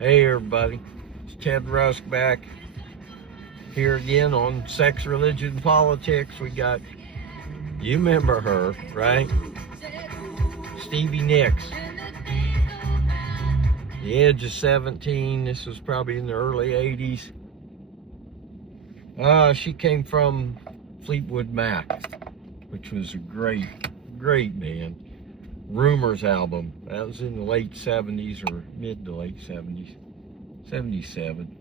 Hey everybody, it's Ted Rusk back here again on Sex, Religion, Politics. We got, you remember her, right? Stevie Nicks. The age of 17, this was probably in the early 80s. She came from Fleetwood Mac, which was a great band. Rumors album, that was in the late 70s or mid to late 70s, 77.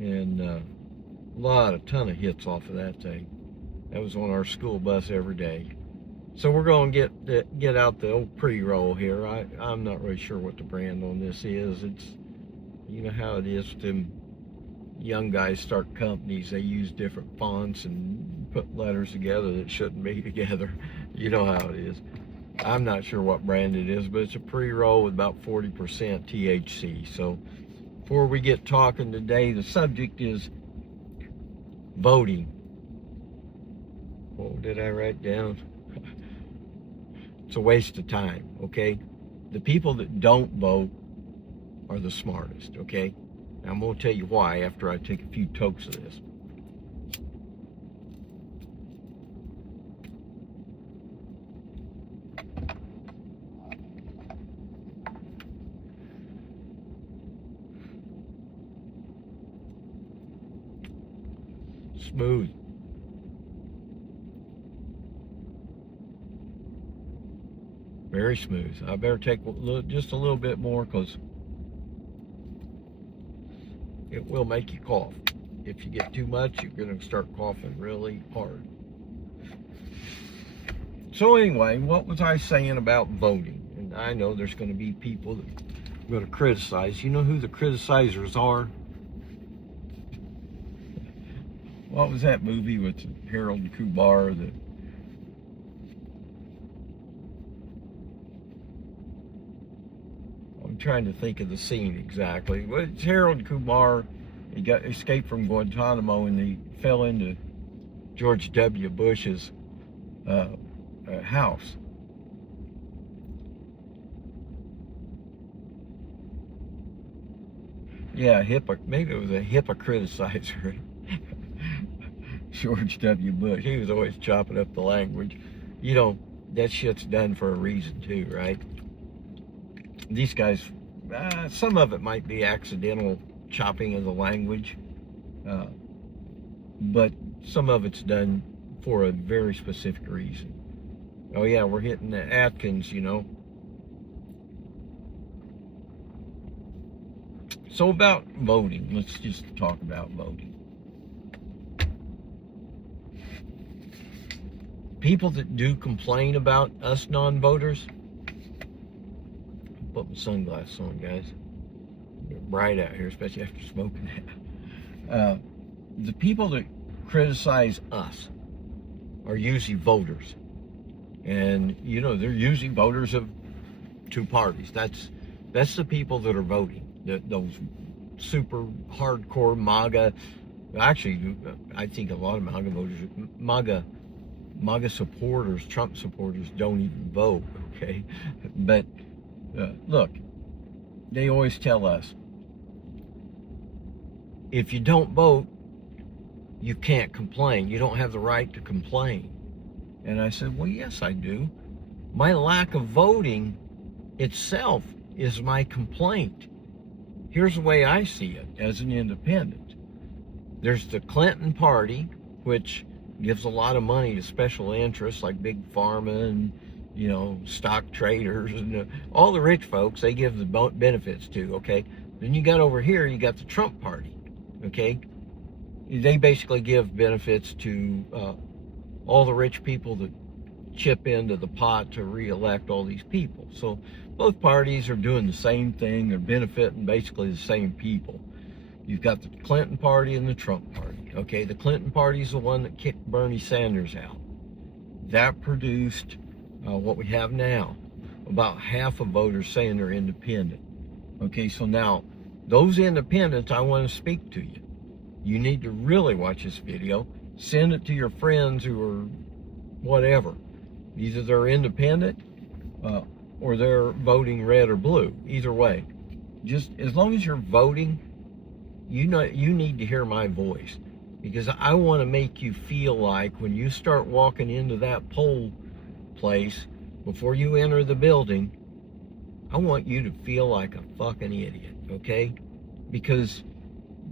And a ton of hits off of that thing. That was on our school bus every day. So we're going to get out the old pre-roll here. I'm not really sure what the brand on this is. It's, you know how it is with them young guys start companies. They use different fonts and put letters together that shouldn't be together. You know how it is. I'm not sure what brand it is, but it's a pre-roll with about 40% THC. So before we get talking today, the subject is voting. What did I write down? It's a waste of time, okay? The people that don't vote are the smartest, okay? Now I'm going to tell you why after I take a few tokes of this. Smooth. Very smooth. I better take just a little bit more because it will make you cough. If you get too much, you're going to start coughing really hard. So anyway, what was I saying about voting? And I know there's going to be people that are going to criticize. You know who the criticizers are? What was that movie with Harold and Kumar? I'm trying to think of the scene exactly. Well, it's Harold and Kumar. He got escaped from Guantanamo and he fell into George W. Bush's house. Yeah, maybe it was a hypocriticizer. George W. Bush, he was always chopping up the language. You know, that shit's done for a reason too, right? These guys, some of it might be accidental chopping of the language, but some of it's done for a very specific reason. Oh yeah, we're hitting the Atkins, you know. So about voting, let's just talk about voting. People that do complain about us non-voters, put my sunglasses on, guys. It's bright out here, especially after smoking that. The people that criticize us are usually voters. And, you know, they're usually voters of two parties. That's the people that are voting. Those super hardcore MAGA. Actually, I think a lot of MAGA voters, MAGA supporters, Trump supporters don't even vote, okay? But look, they always tell us, if you don't vote, you can't complain. You don't have the right to complain. And I said, well, yes, I do. My lack of voting itself is my complaint. Here's the way I see it as an independent. There's the Clinton party, which gives a lot of money to special interests like Big Pharma and, you know, stock traders and all the rich folks. They give the benefits to, okay? Then you got over here, you got the Trump party, okay? They basically give benefits to all the rich people that chip into the pot to re-elect all these people. So both parties are doing the same thing. They're benefiting basically the same people. You've got the Clinton party and the Trump party. Okay, the Clinton party is the one that kicked Bernie Sanders out. That produced what we have now. About half of voters saying they're independent. Okay, so now those independents, I want to speak to you. You need to really watch this video. Send it to your friends who are whatever. Either they're independent or they're voting red or blue. Either way. just as long as you're voting, you need to hear my voice, because I want to make you feel like when you start walking into that poll place, before you enter the building, I want you to feel like a fucking idiot, okay? Because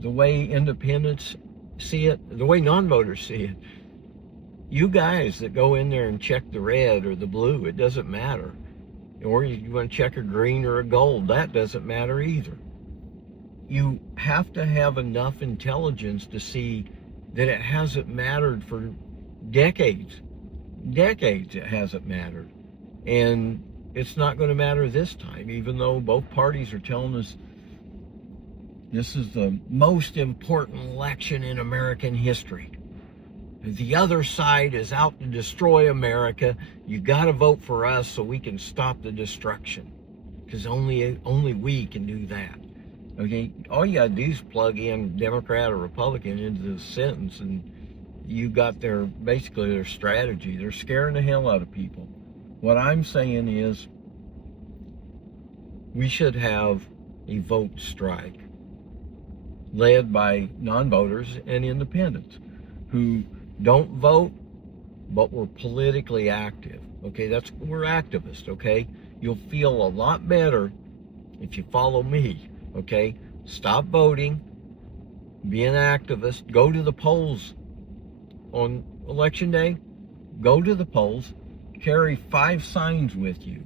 the way independents see it, the way non-voters see it, you guys that go in there and check the red or the blue, it doesn't matter. Or you want to check a green or a gold, that doesn't matter either. You have to have enough intelligence to see that it hasn't mattered for decades. Decades it hasn't mattered. And it's not going to matter this time, even though both parties are telling us this is the most important election in American history. The other side is out to destroy America. You got to vote for us so we can stop the destruction, because only we can do that. Okay, all you got to do is plug in Democrat or Republican into the sentence, and you got basically their strategy. They're scaring the hell out of people. What I'm saying is we should have a vote strike led by non-voters and independents who don't vote, but we're politically active. Okay, we're activists, okay? You'll feel a lot better if you follow me, okay? Stop voting, be an activist, go to the polls on election day, go to the polls, carry 5 signs with you.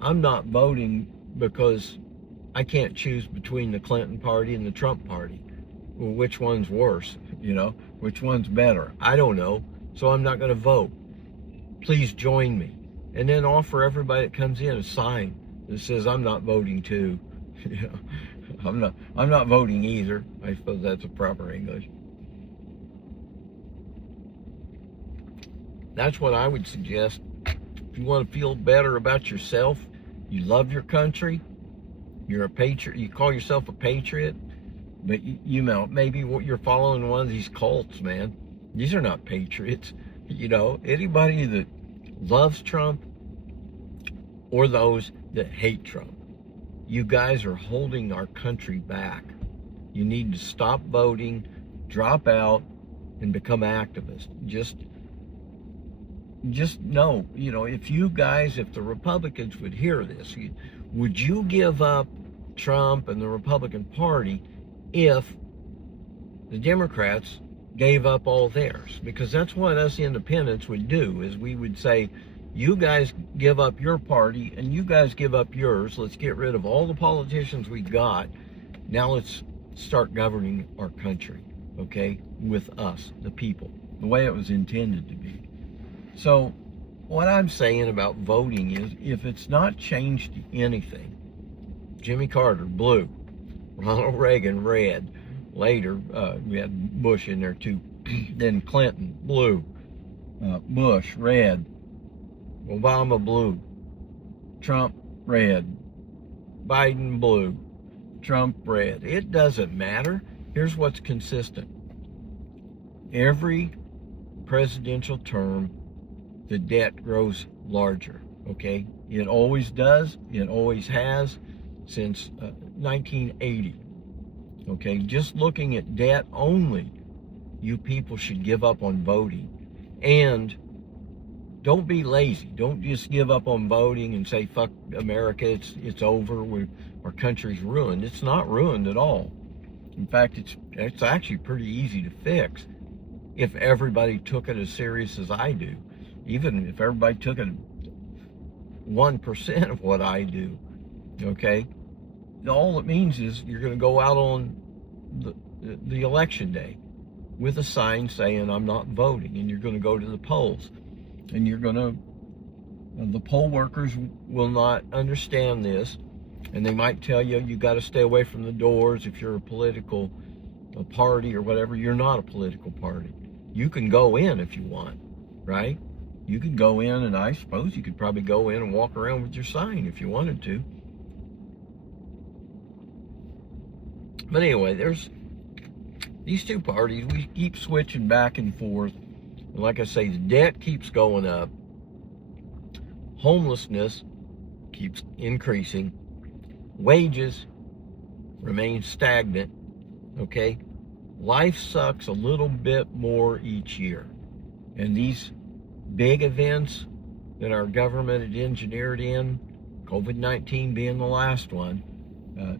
I'm not voting because I can't choose between the Clinton party and the Trump party. Well, which one's worse? Which one's better? I don't know, so I'm not going to vote. Please join me. And then offer everybody that comes in a sign that says I'm not voting too. I'm not voting either. I suppose that's a proper English. That's what I would suggest. If you want to feel better about yourself, you love your country, you're a patriot, you call yourself a patriot, but maybe you're following one of these cults, man. These are not patriots. Anybody that loves Trump or those that hate Trump, you guys are holding our country back. You need to stop voting, drop out, and become activists. Just know, if the Republicans would hear this, would you give up Trump and the Republican Party if the Democrats gave up all theirs? Because that's what us independents would do, is we would say, you guys give up your party and you guys give up yours. Let's get rid of all the politicians we got. Now let's start governing our country, okay, with us, the people, the way it was intended to be. So what I'm saying about voting is, if it's not changed anything, Jimmy Carter, blue, Ronald Reagan, red, later we had Bush in there too, then Clinton, blue, Bush, red, Obama, blue, Trump, red, Biden, blue, Trump, red. It doesn't matter. Here's what's consistent. Every presidential term, the debt grows larger, okay? It always does. It always has since 1980, okay? Just looking at debt only, you people should give up on voting. And don't be lazy. Don't just give up on voting and say, fuck America, it's over, our country's ruined. It's not ruined at all. In fact, it's actually pretty easy to fix if everybody took it as serious as I do. Even if everybody took it 1% of what I do, okay? All it means is you're going to go out on the election day with a sign saying I'm not voting, and you're going to go to the polls, and the poll workers will not understand this, and they might tell you got to stay away from the doors if you're a political party or whatever. You're not a political party. You can go in if you want, right? You could go in, and I suppose you could probably go in and walk around with your sign if you wanted to. But anyway, there's these two parties. We keep switching back and forth. And like I say, the debt keeps going up. Homelessness keeps increasing. Wages remain stagnant, okay? Life sucks a little bit more each year. And these big events that our government had engineered in, COVID-19 being the last one,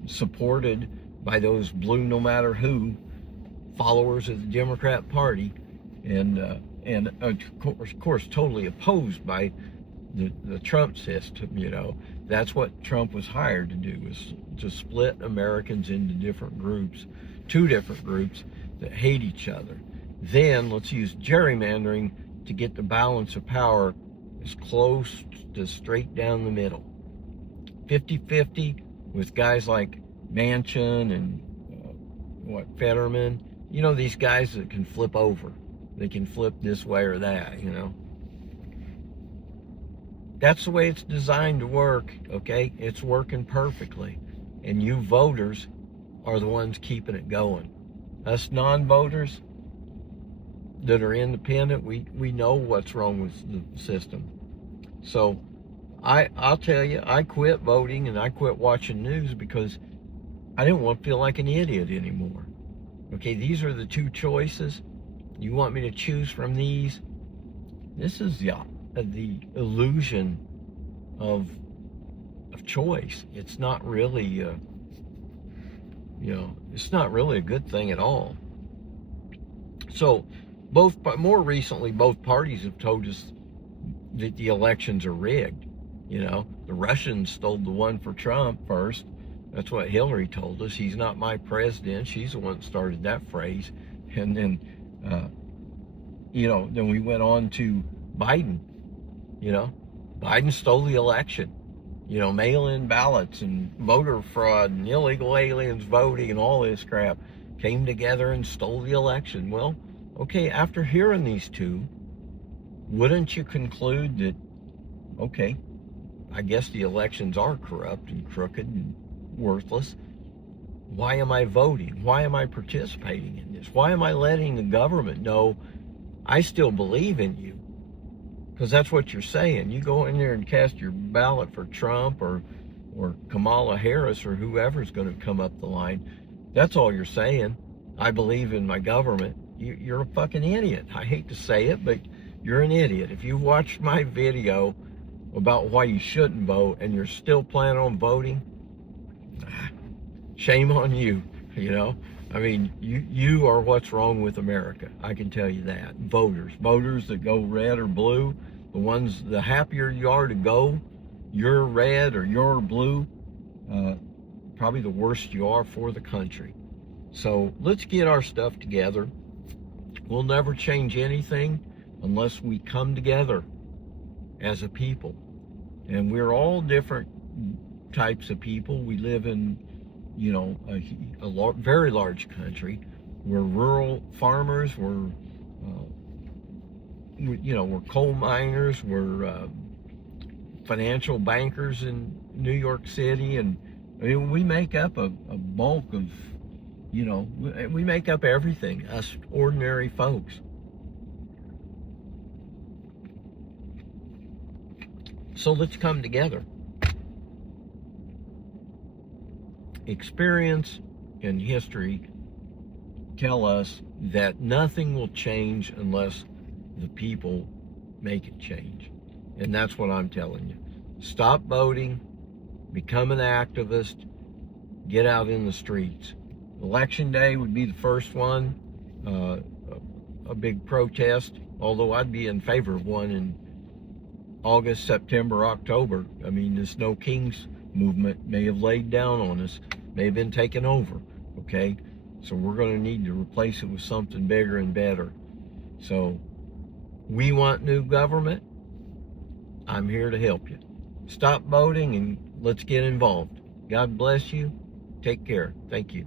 supported by those blue no matter who followers of the Democrat Party, and of course totally opposed by the Trump system. That's what Trump was hired to do, was to split Americans into different groups, two different groups that hate each other. Then let's use gerrymandering to get the balance of power as close to straight down the middle. 50-50 with guys like Manchin and Fetterman. These guys that can flip over. They can flip this way or that, That's the way it's designed to work, okay? It's working perfectly. And you voters are the ones keeping it going. Us non-voters that are independent, we know what's wrong with the system. So I'll tell you, I quit voting and I quit watching news because I didn't want to feel like an idiot anymore. Okay, these are the two choices. You want me to choose from these? This is the illusion of choice. It's not really, it's not really a good thing at all. So, more recently, both parties have told us that the elections are rigged. The Russians stole the one for Trump first. That's what Hillary told us. He's not my president. She's the one that started that phrase. And then, then we went on to Biden. Biden stole the election. Mail-in ballots and voter fraud and illegal aliens voting and all this crap came together and stole the election. Well, okay, after hearing these two, wouldn't you conclude that, okay, I guess the elections are corrupt and crooked and worthless? Why am I voting? Why am I participating in this? Why am I letting the government know I still believe in you? Because that's what you're saying. You go in there and cast your ballot for Trump or Kamala Harris or whoever's going to come up the line. That's all you're saying. I believe in my government. You're a fucking idiot. I hate to say it, but you're an idiot. If you watched my video about why you shouldn't vote and you're still planning on voting, shame on you. I mean, you are what's wrong with America. I can tell you that. Voters that go red or blue, the happier you are to go, you're red or you're blue, probably the worse you are for the country. So let's get our stuff together. We'll never change anything unless we come together as a people. And we're all different types of people. We live in a very large country. We're rural farmers. We're coal miners. We're financial bankers in New York City, and we make up a bulk of, we make up everything. Us ordinary folks. So let's come together. Experience and history tell us that nothing will change unless the people make it change. And that's what I'm telling you. Stop voting, become an activist, get out in the streets. Election day would be the first one, a big protest, although I'd be in favor of one in August, September, October. I mean, this No Kings movement may have laid down on us, may have been taken over, okay? So we're going to need to replace it with something bigger and better. So we want new government. I'm here to help you. Stop voting and let's get involved. God bless you. Take care. Thank you.